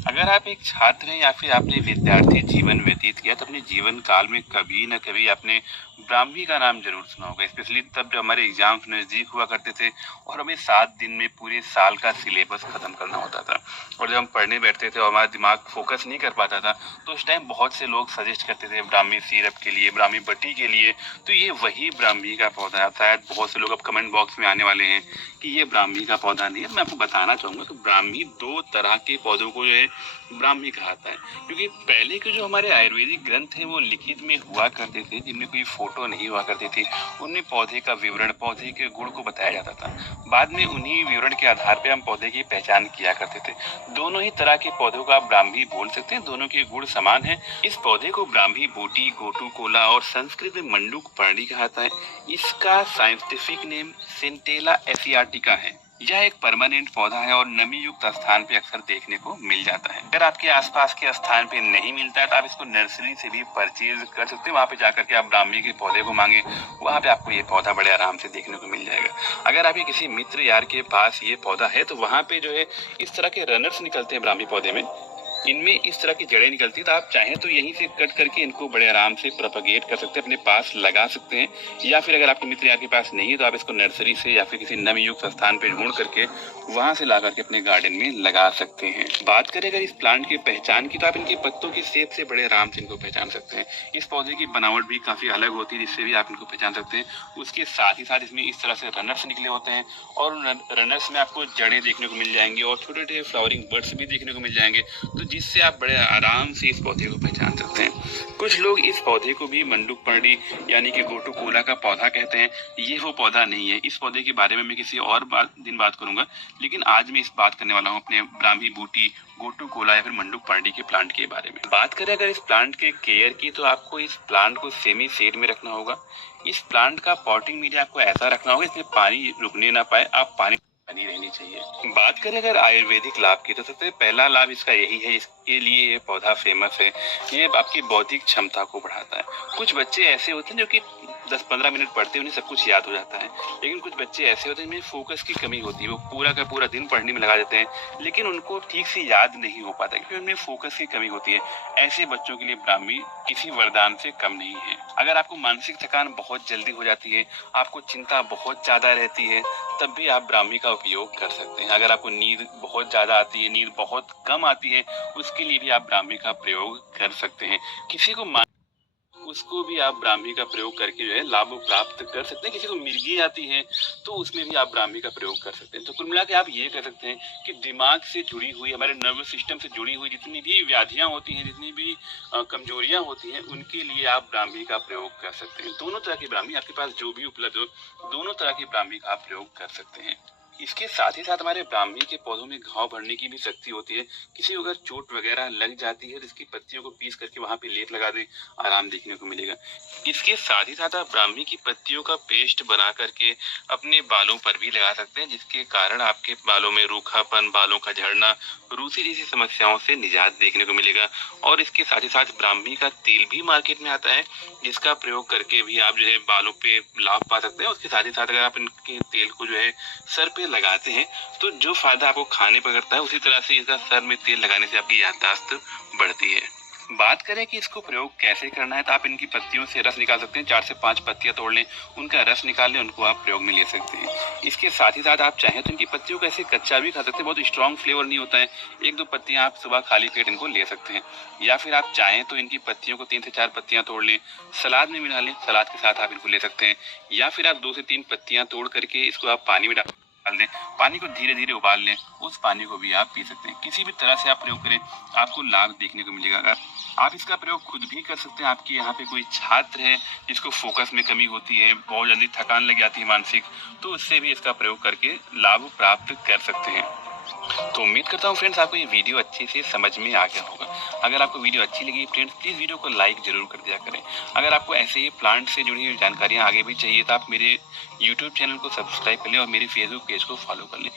अगर आप एक छात्र हैं या फिर आपने विद्यार्थी जीवन व्यतीत किया तो अपने जीवन काल में कभी न कभी आपने ब्राह्मी का नाम जरूर सुना होगा। स्पेशली तब जब हमारे एग्जाम्स नज़दीक हुआ करते थे और हमें 7 दिन में पूरे साल का सिलेबस खत्म करना होता था और जब हम पढ़ने बैठते थे और हमारा दिमाग फोकस नहीं कर पाता था तो उस टाइम बहुत से लोग सजेस्ट करते थे ब्राह्मी सिरप के लिए, ब्राह्मी बटी के लिए। तो ये वही ब्राह्मी का पौधा है। शायद बहुत से लोग अब कमेंट बॉक्स में आने वाले हैं कि ये ब्राह्मी का पौधा नहीं है। मैं आपको बताना चाहूंगा तो ब्राह्मी दो तरह के पौधों को जो है ब्राह्मी कहाता है, क्योंकि पहले के जो हमारे आयुर्वेदिक ग्रंथ हैं वो लिखित में हुआ करते थे जिनमें कोई फोटो नहीं हुआ करती थी। उनमें पौधे का विवरण, पौधे के गुण को बताया जाता था। बाद में उन्हीं विवरण के आधार पर हम पौधे की पहचान किया करते थे। दोनों ही तरह के पौधों को आप ब्राह्मी बोल सकते हैं, दोनों के गुण समान है। इस पौधे को ब्राह्मी बूटी, गोटू कोला और संस्कृत में मंडूक पर्णी कहता है। इसका साइंटिफिक नेम सेंटेला एशियाटिका है। यह एक परमानेंट पौधा है और नमी युक्त स्थान पे अक्सर देखने को मिल जाता है। अगर आपके आसपास के स्थान पे नहीं मिलता है तो आप इसको नर्सरी से भी परचेज कर सकते हैं। वहाँ पे जाकर के आप ब्राह्मी के पौधे को मांगे, वहाँ पे आपको ये पौधा बड़े आराम से देखने को मिल जाएगा। अगर आपके किसी मित्र यार के पास ये पौधा है तो वहाँ पे जो है इस तरह के रनर्स निकलते हैं ब्राह्मी पौधे में। इनमें इस तरह की जड़ें निकलती है, तो आप चाहें तो यहीं से कट करके इनको बड़े आराम से प्रोपगेट कर सकते हैं, अपने पास लगा सकते हैं। या फिर अगर आपके मित्र यार के पास नहीं है तो आप इसको नर्सरी से या फिर किसी नमीयुक्त स्थान पर ढूंढ करके वहां से ला करके अपने गार्डन में लगा सकते हैं। बात करें अगर इस प्लांट की पहचान की तो आप इनके पत्तों की शेप से बड़े आराम से इनको पहचान सकते हैं। इस पौधे की बनावट भी काफी अलग होती है जिससे भी आप इनको पहचान सकते हैं। उसके साथ ही साथ इसमें इस तरह से रनर्स निकले होते हैं और रनर्स में आपको जड़ें देखने को मिल जाएंगी और छोटे छोटे फ्लावरिंग बर्ड्स भी देखने को मिल जाएंगे, तो जिससे आप बड़े आराम से इस पौधे को पहचान सकते हैं। कुछ लोग इस पौधे को भी मंडूक पर्णी यानी कि गोटू कोला का पौधा कहते हैं। ये वो पौधा नहीं है। इस पौधे के बारे में मैं किसी और दिन बात करूंगा, लेकिन आज मैं इस बात करने वाला हूँ अपने ब्राह्मी बूटी, गोटू कोला या फिर मंडूक पर्णी के प्लांट के बारे में। बात करें अगर इस प्लांट के केयर की तो आपको इस प्लांट को सेमी शेड में रखना होगा। इस प्लांट का पॉटिंग मीडिया आपको ऐसा रखना होगा इसमें पानी रुकने ना पाए, आप पानी बनी रहनी चाहिए। बात करें अगर आयुर्वेदिक लाभ की तो सबसे पहला लाभ इसका यही है, इसके लिए ये पौधा फेमस है। ये आपकी बौद्धिक क्षमता को बढ़ाता है। कुछ बच्चे ऐसे होते हैं जो कि 10-15 मिनट पढ़ते हैं उन्हें सब कुछ याद हो जाता है, लेकिन कुछ बच्चे ऐसे होते हैं जिनमें फोकस की कमी होती है। वो पूरा का पूरा दिन पढ़ने में लगा देते हैं लेकिन उनको ठीक से याद नहीं हो पाता क्योंकि उनमें फोकस की कमी होती है। ऐसे बच्चों के लिए ब्राह्मी किसी वरदान से कम नहीं है। अगर आपको मानसिक थकान बहुत जल्दी हो जाती है, आपको चिंता बहुत ज्यादा रहती है, तब भी आप ब्राह्मी का उपयोग कर सकते हैं। अगर आपको नींद बहुत ज्यादा आती है, नींद बहुत कम आती है, उसके लिए भी आप ब्राह्मी का प्रयोग कर सकते हैं। किसी को उसको भी आप ब्राह्मी का प्रयोग करके जो है लाभ प्राप्त कर सकते हैं। किसी को मिर्गी आती है तो उसमें भी आप ब्राह्मी का प्रयोग कर सकते हैं। तो कुल मिला के आप ये कर सकते हैं कि दिमाग से जुड़ी हुई, हमारे नर्वस सिस्टम से जुड़ी हुई जितनी भी व्याधियां होती हैं, जितनी भी कमजोरियां होती हैं, उनके लिए आप ब्राह्मी का प्रयोग कर सकते हैं। दोनों तरह की ब्राह्मी आपके पास जो भी उपलब्ध हो, दोनों तरह की ब्राह्मी का आप प्रयोग कर सकते हैं। इसके साथ ही साथ हमारे ब्राह्मी के पौधों में घाव भरने की भी शक्ति होती है। किसी को अगर चोट वगैरह लग जाती है तो इसकी पत्तियों को पीस करके वहां पे लेप लगा दे, आराम देखने को मिलेगा। इसके साथ ही साथ आप ब्राह्मी की पत्तियों का पेस्ट बना करके अपने बालों पर भी लगा सकते हैं, जिसके कारण आपके बालों में रूखापन, बालों का झड़ना, रूसी जैसी समस्याओं से निजात देखने को मिलेगा। और इसके साथ ही साथ ब्राह्मी का तेल भी मार्केट में आता है, जिसका प्रयोग करके भी आप जो है बालों पे लाभ पा सकते हैं। उसके साथ ही साथ अगर आप इनके तेल को जो है सर पे लगाते हैं तो जो फायदा आपको खाने पर करता है उसी तरह से इसका सर में तेल लगाने से आपकी याददाश्त बढ़ती है। बात करें कि इसको प्रयोग कैसे करना है तो आप इनकी पत्तियों से रस निकाल सकते हैं। 4 से 5 पत्तियां तोड़ लें, उनका रस निकाल लें, उनको आप प्रयोग में ले सकते हैं। इसके साथ ही साथ आप चाहें तो इनकी पत्तियों को ऐसे कच्चा भी खा सकते हैं। बहुत स्ट्रॉन्ग फ्लेवर नहीं होता है। 1-2 पत्तियां आप सुबह खाली पेट इनको ले सकते हैं। या फिर आप चाहें तो इनकी पत्तियों को 3 से 4 पत्तियां तोड़ लें, सलाद में मिला लें, सलाद के साथ आप इनको ले सकते हैं। या फिर आप 2 से 3 पत्तियां तोड़ करके इसको आप पानी में डाल दें, पानी को धीरे धीरे उबाल लें, उस पानी को भी आप पी सकते हैं। किसी भी तरह से आप प्रयोग करें, आपको लाभ देखने को मिलेगा। अगर आप इसका प्रयोग खुद भी कर सकते हैं। आपके यहाँ पे कोई छात्र है जिसको फोकस में कमी होती है, बहुत जल्दी थकान लग जाती है मानसिक, तो उससे भी इसका प्रयोग करके लाभ प्राप्त कर सकते हैं। तो उम्मीद करता हूँ फ्रेंड्स आपको ये वीडियो अच्छे से समझ में आ गया होगा। अगर आपको वीडियो अच्छी लगी फ्रेंड्स प्लीज़ वीडियो को लाइक जरूर कर दिया करें। अगर आपको ऐसे ही प्लांट से जुड़ी हुई जानकारियाँ आगे भी चाहिए तो आप मेरे यूट्यूब चैनल को सब्सक्राइब कर लें और मेरे फेसबुक पेज को फॉलो कर लें।